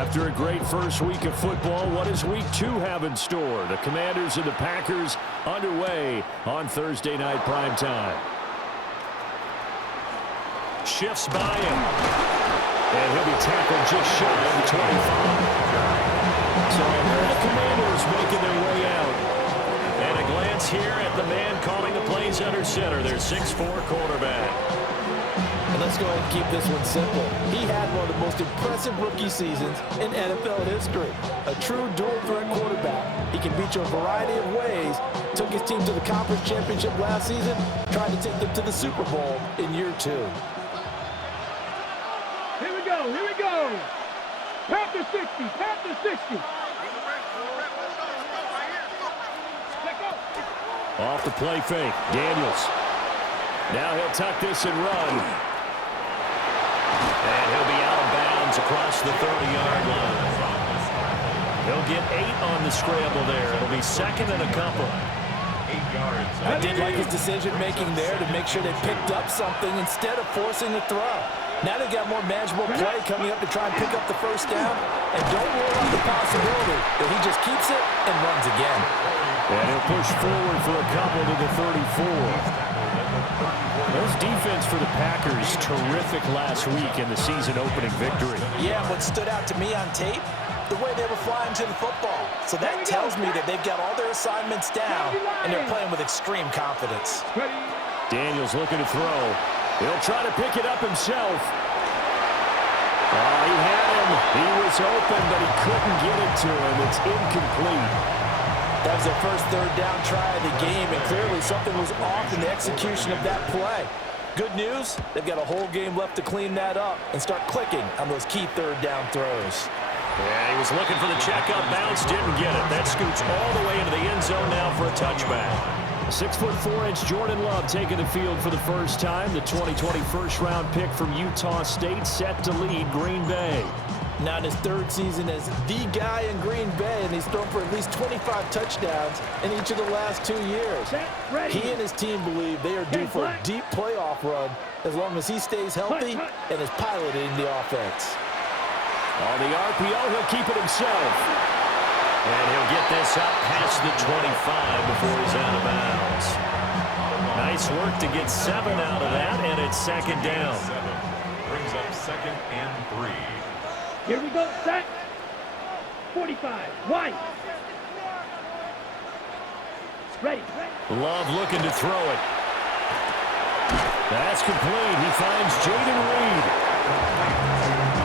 After a great first week of football, what does week 2 have in store? The Commanders and the Packers underway on Thursday night primetime. Shifts by him. And he'll be tackled just shy of the 25. So the Commanders making their way out. And a glance here at the man calling the plays under center, their 6'4" quarterback. And let's go ahead and keep this one simple. He had one of the most impressive rookie seasons in NFL history. A true dual-threat quarterback. He can beat you a variety of ways. Took his team to the conference championship last season, tried to take them to the Super Bowl in year 2. Here we go, here we go. Panther 60, Panther 60. Off the play fake, Daniels. Now he'll tuck this and run. And he'll be out of bounds across the 30-yard line. He'll get 8 on the scramble there. It'll be second and a couple. 8 yards. I did like his decision-making there to make sure they picked up something instead of forcing the throw. Now they've got more manageable play coming up to try and pick up the first down. And don't rule out the possibility that he just keeps it and runs again. And he'll push forward for a couple to the 34. Those defense for the Packers, terrific last week in the season-opening victory. Yeah, what stood out to me on tape, the way they were flying to the football. So that tells me that they've got all their assignments down, and they're playing with extreme confidence. Daniels looking to throw. He'll try to pick it up himself. Oh, he had him. He was open, but he couldn't get it to him. It's incomplete. That was their first third down try of the game, and clearly something was off in the execution of that play. Good news, they've got a whole game left to clean that up and start clicking on those key third down throws. Yeah, he was looking for the checkup bounce, didn't get it. That scoots all the way into the end zone now for a touchback. 6'4" Jordan Love taking the field for the first time. The 2020 first-round pick from Utah State set to lead Green Bay. Now in his third season as the guy in Green Bay, and he's thrown for at least 25 touchdowns in each of the last 2 years. He and his team believe they are due for a deep playoff run as long as he stays healthy and is piloting the offense. On the RPO, he'll keep it himself. And he'll get this up past the 25 before he's out of bounds. Nice work to get 7 out of that, and it's second down. Brings up 2nd and 3. Here we go, set. 45, wide. Ready. Love looking to throw it. That's complete. He finds Jaden Reed.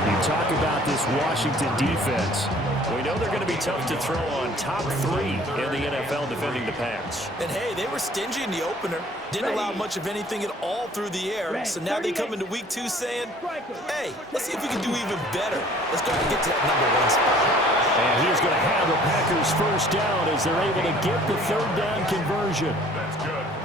You talk about this Washington defense. We know they're going to be tough to throw on top 3 in the NFL defending the pass. And hey, they were stingy in the opener. Didn't allow much of anything at all through the air. So now they come into week 2 saying, hey, let's see if we can do even better. Let's go and get to that #1 spot. And he's going to have the Packers first down as they're able to get the third down conversion.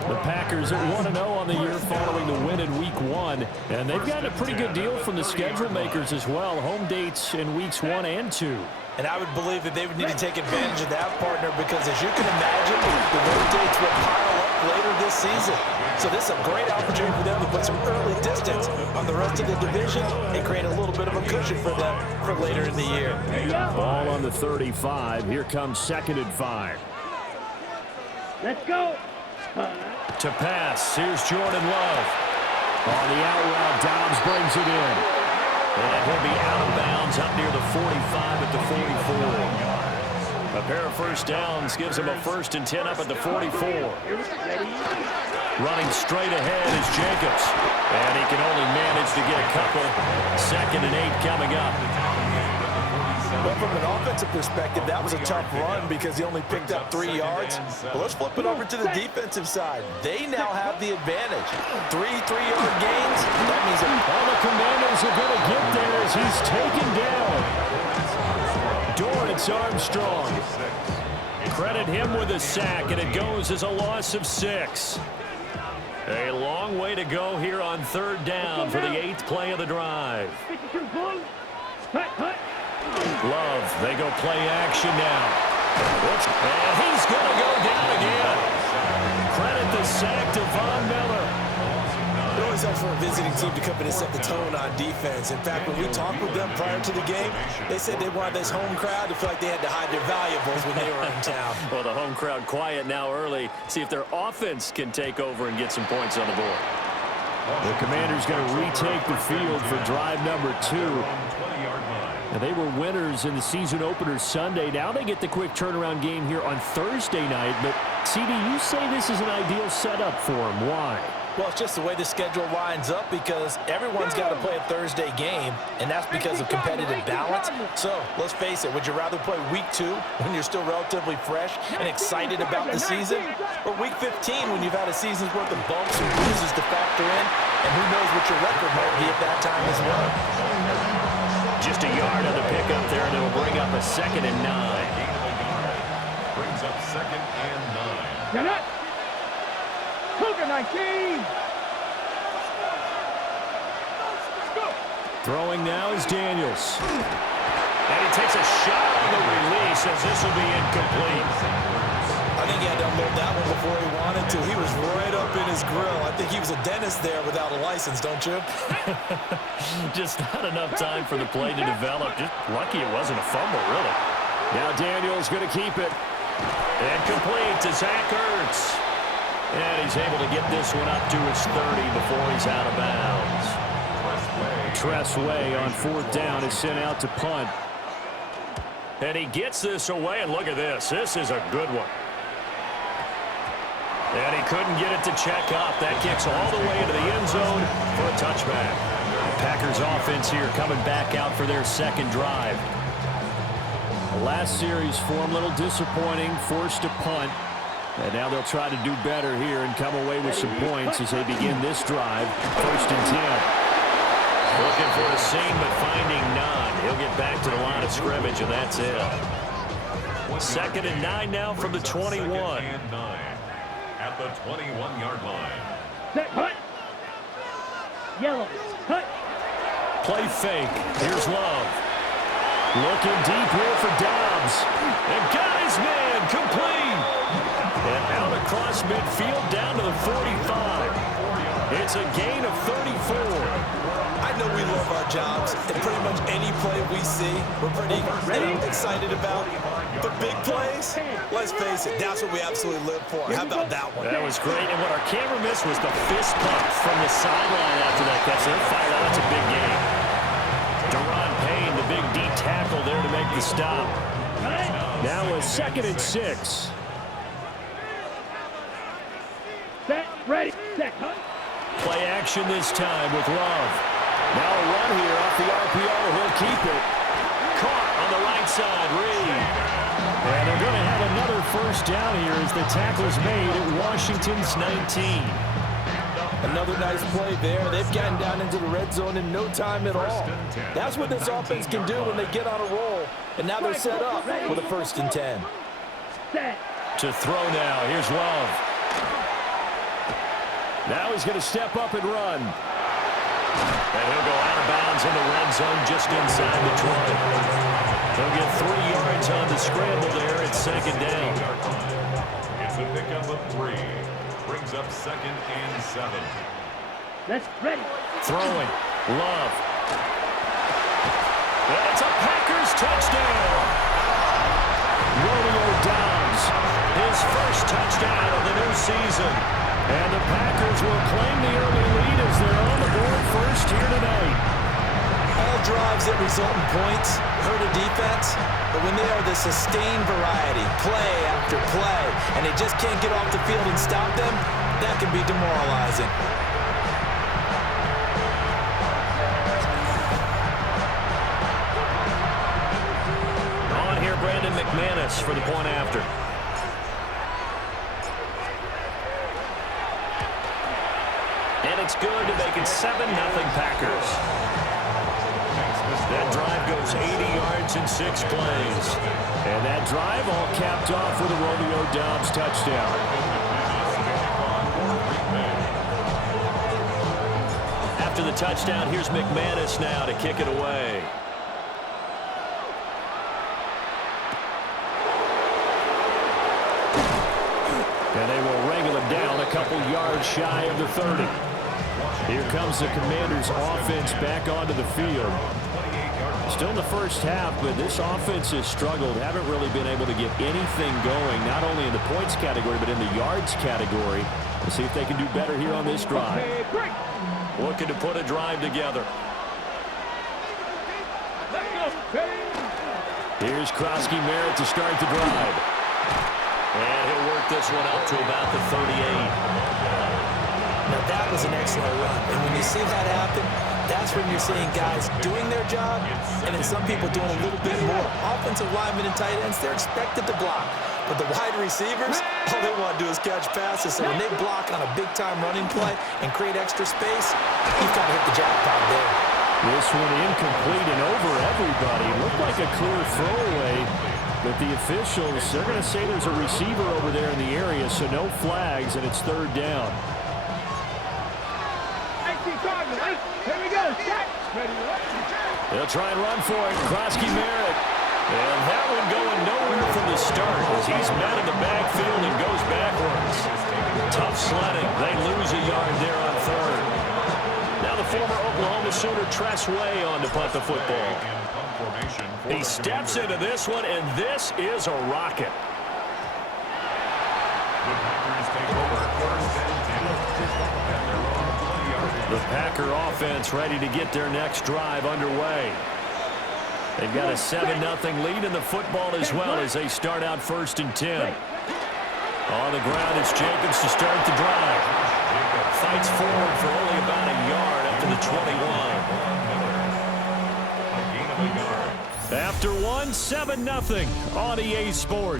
The Packers at 1-0 on the year following the win in week 1. And they've gotten a pretty good deal from the schedule makers as well. Home dates in weeks 1 and 2. And I would believe that they would need to take advantage of that, partner, because as you can imagine, the road dates will pile up later this season. So this is a great opportunity for them to put some early distance on the rest of the division and create a little bit of a cushion for them for later in the year. Ball on the 35. Here comes 2nd and 5. Let's go. To pass, here's Jordan Love. On the out route, Dobbs brings it in. And he'll be out of bounds up near the 45 at the 44. A pair of first downs gives him a 1st and 10 up at the 44. Running straight ahead is Jacobs. And he can only manage to get a couple. 2nd and 8 coming up. But from an offensive perspective, that was a tough run because he only picked up 3 yards. But let's flip it over to the defensive side. They now have the advantage. 3 3-yard gains. That means all the Commanders are going to get there as he's taken down. Dorrance Armstrong. Credit him with a sack, and it goes as a loss of 6. A long way to go here on 3rd down for the 8th play of the drive. Love, they go play action now. And he's going to go down again. Credit the sack to Von Miller. There was always helps for a visiting team to come in and set the tone on defense. In fact, when we talked with them prior to the game, they said they wanted this home crowd to feel like they had to hide their valuables when they were in town. Well, the home crowd quiet now early. See if their offense can take over and get some points on the board. The Commanders going to retake the field for drive number 2. Now, they were winners in the season opener Sunday. Now they get the quick turnaround game here on Thursday night. But, CD, you say this is an ideal setup for them. Why? Well, it's just the way the schedule lines up because everyone's got to play a Thursday game, and that's because of competitive balance. So, let's face it, would you rather play week 2 when you're still relatively fresh and excited about the season, or week 15 when you've had a season's worth of bumps and bruises to factor in, and who knows what your record might be at that time as well? Just a yard on the pickup there, and it'll bring up a 2nd and 9. Brings up 2nd and 9. You're not. Cougar 19. Throwing now is Daniels. And he takes a shot on the release as this will be incomplete. I think he had to unload that one before he wanted to. He was right up in his grill. I think he was a dentist there without a license, don't you? Just not enough time for the play to develop. Just lucky it wasn't a fumble, really. Now Daniels going to keep it. And complete to Zach Ertz. And he's able to get this one up to his 30 before he's out of bounds. Tressway on 4th down is sent out to punt. And he gets this away, and look at this. This is a good one. And he couldn't get it to check up. That kicks all the way into the end zone for a touchback. Packers offense here coming back out for their 2nd drive. The last series for him, a little disappointing, forced to punt. And now they'll try to do better here and come away with some points as they begin this drive. 1st and 10. Looking for a seam, but finding none. He'll get back to the line of scrimmage, and that's it. 2nd and 9 now from the 21. 2nd and 9 at the 21-yard line. Set, hut. Yellow, hut. Play fake. Here's Love. Looking deep here for Dobbs. And got his man complete. And out across midfield down to the 45. It's a gain of 34. I know we love our jobs, and pretty much any play we see, we're pretty excited about. But big plays, let's face it, that's what we absolutely live for. How about that one? That was great, and what our camera missed was the fist pump from the sideline after that catch. They're fired out. That's a big game. Deron Payne, the big D tackle there to make the stop. Now a 2nd and 6. Set, ready, set, hut. Play action this time with Love. Now a run here off the RPO. He'll keep it. Caught on the right side, Reed. And they're going to have another 1st down here as the tackle's made at Washington's 19. Another nice play there. They've gotten down into the red zone in no time at all. That's what this offense can do when they get on a roll. And now they're set up with a 1st and 10. Set. To throw now. Here's Love. Now he's going to step up and run. And he'll go out of bounds in the red zone just inside the 20. He'll get 3 yards on the scramble there at 2nd down. It's a pickup of 3. Brings up 2nd and 7. Let's ready. Throwing. Love. That's a Packers touchdown. Romeo Dobbs, his 1st touchdown of the new season. And the Packers will claim the early lead as they're on the board first here tonight. All drives that result in points hurt a defense, but when they are the sustained variety, play after play, and they just can't get off the field and stop them, that can be demoralizing. On here, Brandon McManus for the point after. And it's good to make it 7-0 Packers. That drive goes 80 yards in 6 plays. And that drive all capped off with a Romeo Dobbs touchdown. After the touchdown, here's McManus now to kick it away. And they will wrangle him down a couple yards shy of the 30. Here comes the Commanders' offense back onto the field. Still in the first half, but this offense has struggled. Haven't really been able to get anything going, not only in the points category, but in the yards category. Let's see if they can do better here on this drive. Looking to put a drive together. Here's Krosky-Merritt to start the drive. And he'll work this one up to about the 38. Now, that was an excellent run. And when you see that happen, that's when you're seeing guys doing their job and then some people doing a little bit more. Offensive linemen and tight ends, they're expected to block. But the wide receivers, all they want to do is catch passes. So when they block on a big-time running play and create extra space, you've got to hit the jackpot there. This one incomplete and over everybody. Looked like a clear throwaway, but the officials, they're going to say there's a receiver over there in the area, so no flags, and it's third down. Here we go. They'll try and run for it. Krosky-Merritt. And that one going nowhere from the start as he's met in the backfield and goes backwards. Tough sledding. They lose a yard there on third. Now the former Oklahoma Sooner Tress Way on to punt the football. He steps into this one, and this is a rocket. The Packer offense ready to get their next drive underway. They've got a 7-0 lead in the football as well as they start out 1st and 10. On the ground, it's Jacobs to start the drive. Fights forward for only about a yard up to the 21. After one, 7-0 on EA Sports.